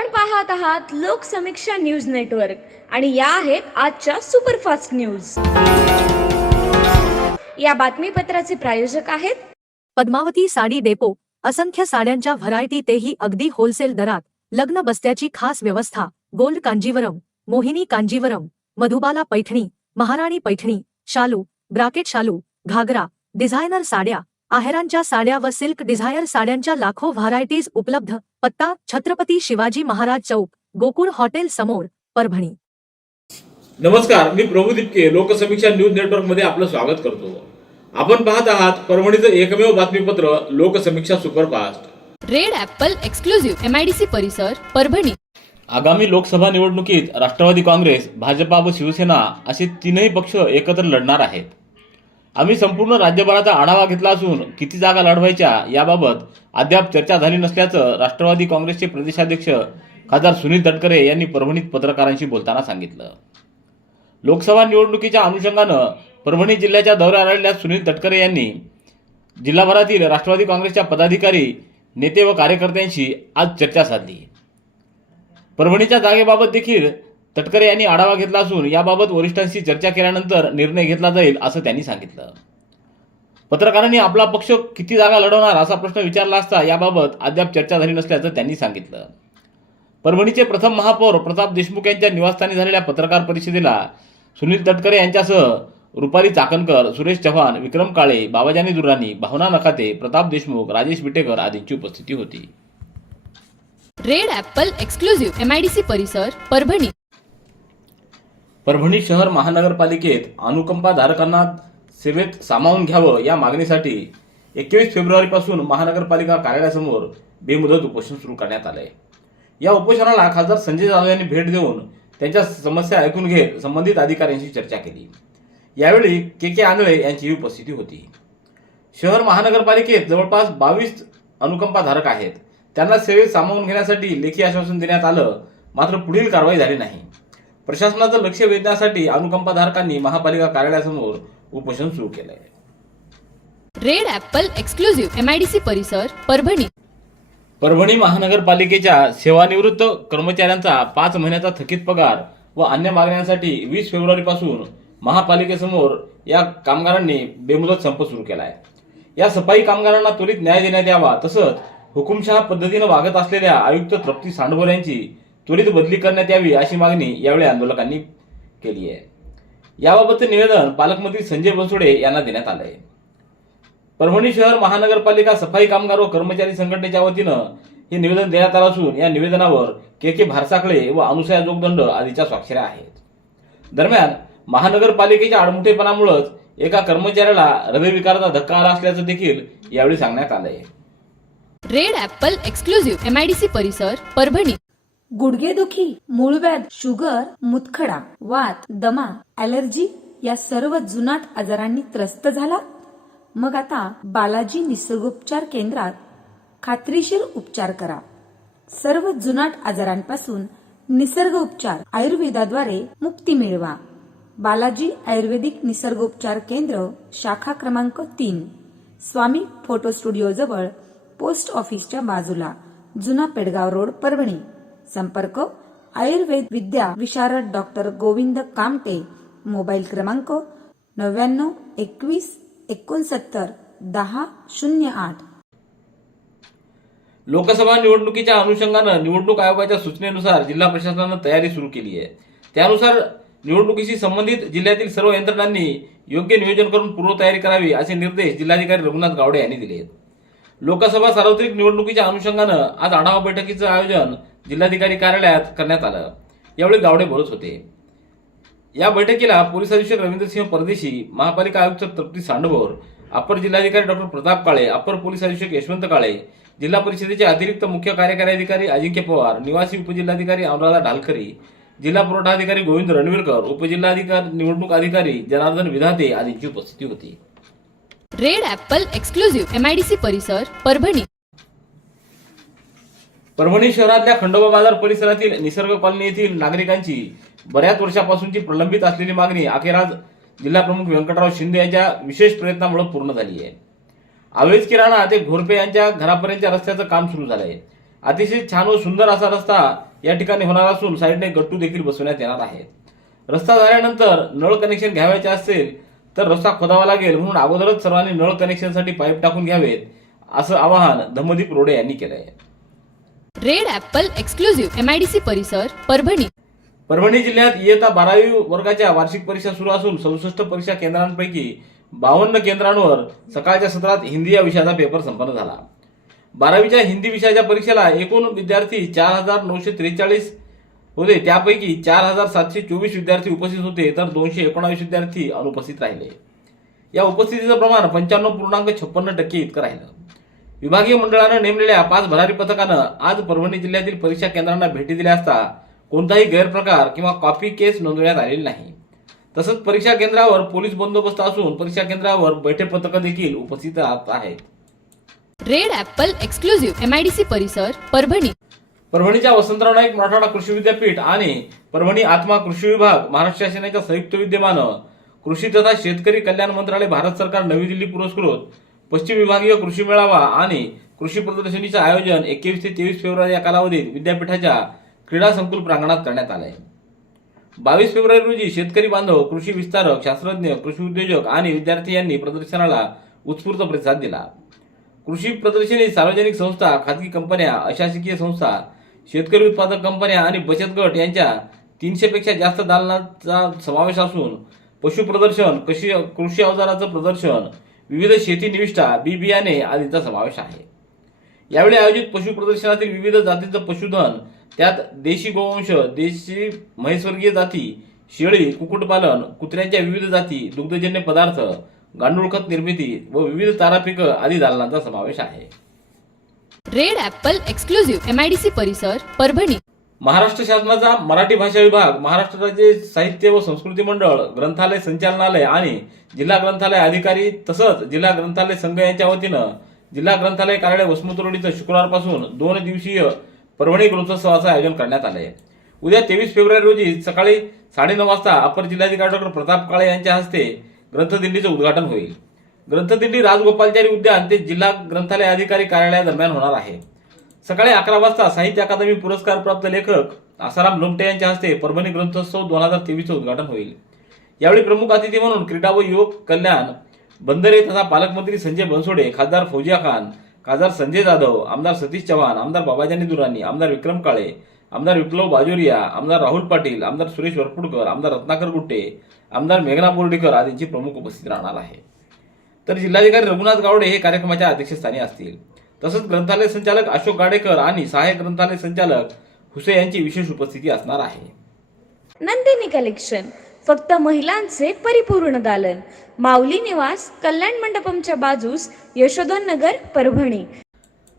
आपण पाहत आहात लोकसमीक्षा न्यूज नेटवर्क आणि या आहेत आजच्या सुपरफास्ट न्यूज। या बातमीपत्राचे प्रायोजक आहेत पद्मावती साडी डेपो। असंख्य साड्यांच्या व्हरायटी, तेही अगदी होलसेल दरात। लग्न बस्त्याची खास व्यवस्था। गोल्ड कांजीवरम, मोहिनी कांजीवरम, मधुबाला पैठणी, महाराणी पैठणी, शालू, ब्राकेट शालू, घागरा, डिझायनर साड्या, आहेरांच्या साड्या व सिल्क डिझायर साड्यांच्या लाखो व्हरायटीज उपलब्ध। पत्ता: छत्रपती शिवाजी महाराज चौक, गोकुळ हॉटेल समोर, परभणी। नमस्कार, मी प्रभू दिपके लोकसमीक्षा न्यूज नेटवर्क मध्ये आपलं स्वागत करतो। आपण पाहत आहात परभणीचं एकमेव बातमीपत्र Loksamiksha superfast. Red Apple exclusive MIDC परिसर, परभणी। आगामी लोकसभा निवडणुकीत राष्ट्रवादी काँग्रेस, भाजपा व शिवसेना असे तीनही पक्ष एकत्र लढणार आहेत। आम्ही संपूर्ण राज्यभराचा आढावा घेतला असून किती जागा लढवायच्या याबाबत अद्याप चर्चा झाली नसल्याचं राष्ट्रवादी काँग्रेसचे प्रदेशाध्यक्ष खासदार सुनील तटकरे यांनी परभणीत पत्रकारांशी बोलताना सांगितलं। लोकसभा निवडणुकीच्या अनुषंगानं परभणी जिल्ह्याच्या दौऱ्यावर आलेल्या सुनील तटकरे यांनी जिल्हाभरातील राष्ट्रवादी काँग्रेसच्या पदाधिकारी, नेते व कार्यकर्त्यांशी आज चर्चा साधली। परभणीच्या जागेबाबत देखील तटकरे यांनी आढावा घेतला असून याबाबत वरिष्ठांशी चर्चा केल्यानंतर निर्णय घेतला जाईल असं त्यांनी सांगितलं। पत्रकारांनी आपला पक्ष किती जागा लढवणार असा प्रश्न विचारला असता याबाबत अद्याप चर्चा झाली नसल्याचं त्यांनी सांगितलं। परभणीचे प्रथम महापौर प्रताप देशमुख यांच्या निवासस्थानी झालेल्या पत्रकार परिषदेला सुनील तटकरे यांच्यासह रुपाली चाकणकर, सुरेश चव्हाण, विक्रम काळे, बाबाजानी दुर्राणी, भावना नखाते, प्रताप देशमुख, राजेश बिटेकर आदींची उपस्थिती होती। रेड ॲपल एक्सक्लुझिव्ह MIDC परिसर, परभणी। परभणी शहर महानगरपालिकेत अनुकंपा धारकांना सेवेत सामावून घ्यावं या मागणीसाठी 21 फेब्रुवारीपासून महानगरपालिका कार्यालयासमोर बेमुदत उपोषण सुरू करण्यात आलंय। या उपोषणाला खासदार संजय जाधव यांनी भेट देऊन त्यांच्या समस्या ऐकून घेत संबंधित अधिकाऱ्यांशी चर्चा केली। यावेळी के आनळे यांचीही उपस्थिती होती। शहर महानगरपालिकेत जवळपास 22 अनुकंपा धारक आहेत। त्यांना सेवेत सामावून घेण्यासाठी लेखी आश्वासन देण्यात आलं, मात्र पुढील कारवाई झाली नाही। प्रशासनाचं लक्ष वेधण्यासाठी अनुकंपा धारकांनी महापालिका कार्यालयासमोर उपोषण सुरू केलंय। रेड ॲपल एक्सक्लुझिव्ह MIDC परिसर, परभणी। परभणी महानगरपालिकेच्या सेवानिवृत्त कर्मचाऱ्यांचा 5 महिन्याचा थकीत पगार व अन्य मागण्यांसाठी 20 फेब्रुवारीपासून महापालिकेसमोर या कामगारांनी बेमुदत संप सुरू केलाय। या सफाई कामगारांना त्वरित न्याय देण्यात यावा, तसंच हुकुमशहा पद्धतीनं वागत असलेल्या आयुक्त तृप्ती सांडभोर यांची त्वरित बदली करण्यात यावी अशी मागणी यावेळी आंदोलकांनी केली आहे। याबाबतचे निवेदन पालकमंत्री संजय बनसोडे यांना देण्यात आलंय। परभणी शहर महानगरपालिका सफाई कामगार व कर्मचारी संघटनेच्या वतीनं हे निवेदन देण्यात आलं असून या निवेदनावर के भारसाखळे व अनुसया जोगदंड आदीच्या स्वाक्षऱ्या आहेत। दरम्यान महानगरपालिकेच्या आडमुठेपणामुळेच एका कर्मचाऱ्याला हृदयविकाराचा धक्का आला असल्याचं देखील यावेळी सांगण्यात आलंय। रेड ॲपल एक्सक्लुझिव्ह MIDC परिसर, परभणी। गुडघेदुखी, मूळव्याध, शुगर, मुतखडा, वात, दमा, ॲलर्जी या सर्व जुनाट आजारांनी त्रस्त झाला? मग आता बालाजी निसर्गोपचार केंद्रात खात्रीशीर उपचार करा। सर्व जुनाट आजारांपासून निसर्ग उपचार आयुर्वेदाद्वारे मुक्ती मिळवा। बालाजी आयुर्वेदिक निसर्गोपचार केंद्र, शाखा क्रमांक 3, स्वामी फोटो स्टुडिओ जवळ, पोस्ट ऑफिसच्या बाजूला, जुना पेडगाव रोड, परभणी। संपर्क: आयुर्वेद विद्या विशारद डॉक्टर गोविंद कामटे। मोबाईल क्रमांक 99 21 69 10 08। लोकसभा निवडणुकीच्या अनुषंगानं निवडणूक आयोगाच्या सूचनेनुसार जिल्हा प्रशासनानं तयारी सुरू केली आहे। त्यानुसार निवडणुकीशी संबंधित जिल्ह्यातील सर्व यंत्रणांनी योग्य नियोजन करून पूर्वतयारी करावी असे निर्देश जिल्हाधिकारी रघुनाथ गावडे यांनी दिले आहेत। लोकसभा सार्वत्रिक निवडणुकीच्या अनुषंगानं आज आढावा बैठकीचं आयोजन जिल्हाधिकारी कार्यालयात करण्यात आलं। यावेळी गावडे बोलत होते। या बैठकीला पोलीस अधीक्षक रवींद्रसिंह परदेशी, महापालिका आयुक्त तृप्ती सांडभोर, अपर जिल्हाधिकारी डॉक्टर प्रताप काळे, अपर पोलीस अधीक्षक यशवंत काळे, जिल्हा परिषदेचे अतिरिक्त मुख्य कार्यकारी अधिकारी अजिंक्य पवार, निवासी उपजिल्हाधिकारी अनुराधा ढालकरी, जिल्हा पुरवठा अधिकारी गोविंद रणवीरकर, उपजिल्हाधिकारी निवडणूक अधिकारी जनार्दन विधाते आदींची उपस्थिती होती। रेड ॲपल एक्सक्लुझिव्ह MIDC परिसर, परभणी। परभणी शहरातल्या खंडोबा बाजार परिसरातील निसर्ग कॉलनी येथील नागरिकांची बऱ्याच वर्षापासूनची प्रलंबित असलेली मागणी अखेर आज जिल्हाप्रमुख व्यंकटराव शिंदे यांच्या विशेष प्रयत्नामुळे पूर्ण झाली आहे। आवेज किराणा ते घोरपे यांच्या घरापर्यंतच्या रस्त्याचं काम सुरू झालंय। अतिशय छान व सुंदर असा रस्ता या ठिकाणी होणार असून साईडने गट्टू देखील बसवण्यात येणार आहे. रस्ता झाल्यानंतर नळ कनेक्शन घ्यावायचे असेल तर रस्ता खोदावा लागेल, म्हणून अगोदरच सर्वांनी नळ कनेक्शनसाठी पाईप टाकून घ्यावेत, असं आवाहन धम्मदीप रोडे यांनी केलं आहे. रेड ॲपल एक्सक्लुझिव्ह MIDC परिसर परभणी. परभणी जिल्ह्यात इयत्ता 12वी वर्गाच्या वार्षिक परीक्षा सुरू असून 67 परीक्षा केंद्रांपैकी 52 केंद्रांवर सकाळच्या सत्रात हिंदी या विषयाचा पेपर संपन्न झाला. 12वीच्या हिंदी विषयाच्या परीक्षेला एकूण विद्यार्थी 4943 होते. त्यापैकी 4724 विद्यार्थी उपस्थित होते, तर 219 विद्यार्थी अनुपस्थित राहिले. या उपस्थितीचं प्रमाण 95.56% इतकं राहिलं. विभागीय मंडळानं नेमलेल्या 5 भरारी पथकानं आज परभणी जिल्ह्यातील परीक्षा केंद्रांना भेटी दिल्या असता कोणताही गैरप्रकार किंवा कॉपी केस नोंदवण्यात आलेली नाही. तसंच परीक्षा केंद्रावर पोलीस बंदोबस्त असून परीक्षा केंद्रावर बैठे पथकं देखील उपस्थित राहत आहेत. रेड ॲपल एक्सक्लुझिव्ह MIDC परिसर परभणी. परभणीच्या वसंतराव नाईक मराठवाडा कृषी विद्यापीठ आणि परभणी आत्मा कृषी विभाग महाराष्ट्र शासनाच्या संयुक्त विद्यमानं कृषी तथा शेतकरी कल्याण मंत्रालय भारत सरकार नवी दिल्ली पुरस्कृत पश्चिम विभागीय कृषी मेळावा आणि कृषी प्रदर्शनीचं आयोजन 21 ते 23 फेब्रुवारी या कालावधीत विद्यापीठाच्या क्रीडा संकुल प्रांगणात करण्यात आलंय. 22 फेब्रुवारी रोजी शेतकरी बांधव, कृषी विस्तारक, शास्त्रज्ञ, कृषी उद्योजक आणि विद्यार्थी यांनी प्रदर्शनाला उत्स्फूर्त प्रतिसाद दिला. कृषी प्रदर्शनी सार्वजनिक संस्था, खाजगी कंपन्या, अशासकीय संस्था, शेतकरी उत्पादक कंपन्या आणि बचत गट यांच्या 300 पेक्षा जास्त दालनाचा समावेश असून पशु प्रदर्शन, कृषी अवजाराचं प्रदर्शन, विविध शेती निविष्ठा, बी बियाणे आदींचा समावेश आहे. यावेळी आयोजित पशु प्रदर्शनातील विविध जातींचं पशुधन, त्यात देशी गोवंश, देशी म्हैसवर्गीय जाती, शेळी, कुक्कुटपालन, कुत्र्यांच्या विविध जाती, दुग्धजन्य पदार्थ, गांडूळ खत निर्मिती व विविध तारा पिकं आदी दालनांचा समावेश आहे. रेड ॲपल एक्सक्लुझिव्ह MIDC परिसर परभणी. महाराष्ट्र शासनाचा मराठी भाषा विभाग, महाराष्ट्र राज्य साहित्य व संस्कृती मंडळ, ग्रंथालय संचालनालय आणि जिल्हा ग्रंथालय अधिकारी तसंच जिल्हा ग्रंथालय संघ यांच्या वतीनं जिल्हा ग्रंथालय कार्यालय वसमत रोड इथं शुक्रवारपासून 2 दिवसीय परभणी ग्रंथोत्सवाचं आयोजन करण्यात आलं आहे. उद्या 23 फेब्रुवारी रोजी सकाळी 9:30 वाजता अपर जिल्हाधिकारी डॉक्टर प्रताप काळे यांच्या हस्ते ग्रंथदिंडीचं उद्घाटन होईल. ग्रंथदिंडी राजगोपालचारी उद्यान ते जिल्हा ग्रंथालय अधिकारी कार्यालयादरम्यान होणार आहे. सकाळी 11 वाजता साहित्य अकादमी पुरस्कार प्राप्त लेखक आसाराम लोमटे यांच्या हस्ते परभणी ग्रंथोत्सव 2023चं उद्घाटन होईल. यावेळी प्रमुख अतिथी म्हणून क्रीडा व युवक कल्याण, बंदरे तथा पालकमंत्री संजय बनसोडे, खासदार फौजिया खान, खासदार संजय जाधव, आमदार सतीश चव्हाण, आमदार बाबाजानी दुरानी, आमदार विक्रम काळे, आमदार विप्लव बाजोरिया, आमदार राहुल पाटील, आमदार सुरेश वरपुडकर, आमदार रत्नाकर गुट्टे, आमदार मेघना बोर्डीकर आदींची प्रमुख उपस्थिती राहणार आहे. तर जिल्हाधिकारी रघुनाथ गावडे हे कार्यक्रमाच्या अध्यक्षस्थानी असतील. तसंच ग्रंथालय संचालक अशोक गाडेकर आणि सहाय्यक ग्रंथालय संचालक हुसे यांची विशेष उपस्थिती असणार आहे. नंदिनी कलेक्शन, फक्त महिलांचे परिपूर्ण दालन, माऊली निवास, कल्याण मंडपमच्या बाजूस, यशोधन नगर, परभणी.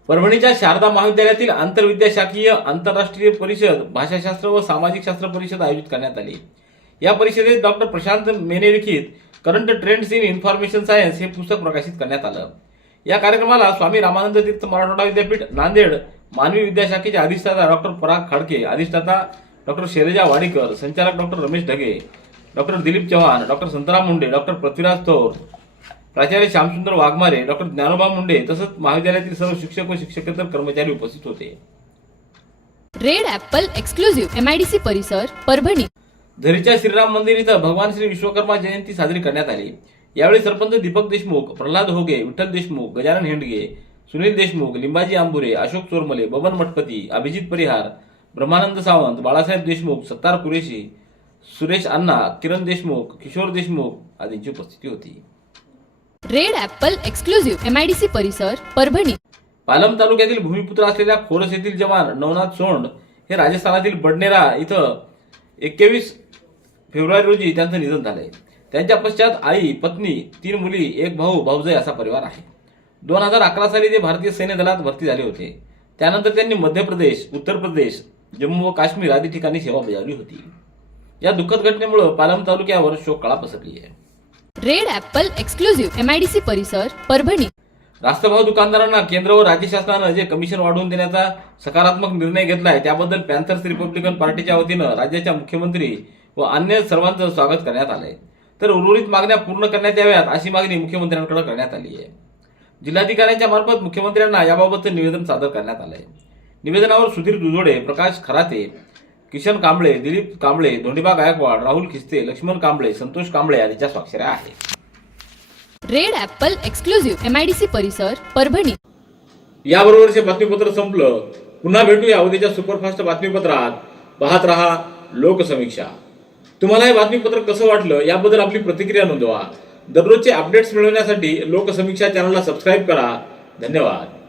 परभणीच्या शारदा महाविद्यालयातील आंतरविद्याशाखीय आंतरराष्ट्रीय परिषद भाषाशास्त्र व सामाजिक शास्त्र परिषद आयोजित करण्यात आली. या परिषदेत डॉक्टर प्रशांत मेने लिखित current trends in information science हे पुस्तक प्रकाशित करण्यात आलं. या कार्यक्रमाला स्वामी रामानंद तीर्थ मराठवाडा विद्यापीठ नांदेड मानवी विद्याशाखेचे अधिष्ठाता डॉक्टर पराग खाडके, अधिष्ठाता डॉक्टर शैलजा वाडीकर, संचालक doctor Ramesh Dhage, doctor Dilip Chavan, doctor Santram Munde, doctor Prithviraj थोर, प्राचार्य श्यामसुंदर वाघमारे, डॉक्टर ज्ञानोबा मुंडे तसंच महाविद्यालयातील सर्व शिक्षक व शिक्षकेतर कर्मचारी उपस्थित होते. रेड ॲपल एक्सक्लुझिव्ह MIDC परिसर परभणी. झरीच्या श्रीराम मंदिर इथं भगवान श्री विश्वकर्मा जयंती साजरी करण्यात आली. यावेळी सरपंच दीपक देशमुख, प्रल्हाद होगे, विठ्ठल देशमुख, गजानन हेंडगे, सुनील देशमुख, लिंबाजी आंबुरे, अशोक चोरमले, बबन मठपती, अभिजित परिहार, ब्रह्मानंद सावंत, बाळासाहेब देशमुख, सत्तार कुरेशी, सुरेश अण्णा, किरण देशमुख, किशोर देशमुख आदींची उपस्थिती होती. रेड ॲपल एक्सक्लुझिव्ह MIDC परिसर परभणी. पालम तालुक्यातील भूमिपुत्र असलेल्या खोरस येथील जवान नवनाथ सोंड हे राजस्थानातील बडनेरा इथं 21 फेब्रुवारी रोजी त्यांचं निधन झालंय. त्यांच्या पश्चात आई, पत्नी, 3 मुली, 1 भाऊ, भाऊजाई असा परिवार आहे. 2011 साली ते भारतीय सैन्य दलात भरती झाले होते. त्यानंतर त्यांनी मध्य प्रदेश, उत्तर प्रदेश, जम्मू व काश्मीर आदी ठिकाणी सेवा बजावली होती. या दुःखद घटनेमुळे पालम तालुक्यावर शोककळा पसरली आहे. रेड ॲपल एक्सक्लुझिव्ह MIDC परिसर परभणी. रास्तभाव दुकानदारांना केंद्र व राज्य शासनानं जे कमिशन वाढवून देण्याचा सकारात्मक निर्णय घेतलाय त्याबद्दल पॅन्थर्स रिपब्लिकन पार्टीच्या वतीनं राज्याच्या मुख्यमंत्री व अन्य सर्वांचं स्वागत करण्यात आलंय. तर उर्वरित मागण्या पूर्ण करण्यात याव्यात अशी मागणी मुख्यमंत्र्यांकडे करण्यात आली आहे. जिल्हाधिकाऱ्यांच्या मार्फत मुख्यमंत्र्यांना याबाबतचं निवेदन सादर करण्यात आलंय. निवेदनावर सुधीर दुजोडे, प्रकाश खराते, किशन कांबळे, दिलीप कांबळे, धोंडीबा गायकवाड, राहुल खिस्ते, लक्ष्मण कांबळे, संतोष कांबळे आदींच्या स्वाक्षऱ्या आहेत. रेड ॲपल एक्सक्लुझिव्ह MIDC परिसर परभणी. याबरोबरचे बातमीपत्र संपलं. पुन्हा भेटूया उद्याच्या सुपरफास्ट बातमीपत्रात. पाहत रहा लोकसमीक्षा. तुम्हाला हे बातमीपत्र कसं वाटलं याबद्दल आपली प्रतिक्रिया नोंदवा. दररोजचे अपडेट्स मिळवण्यासाठी लोकसमीक्षा चॅनलला सबस्क्राईब करा. धन्यवाद.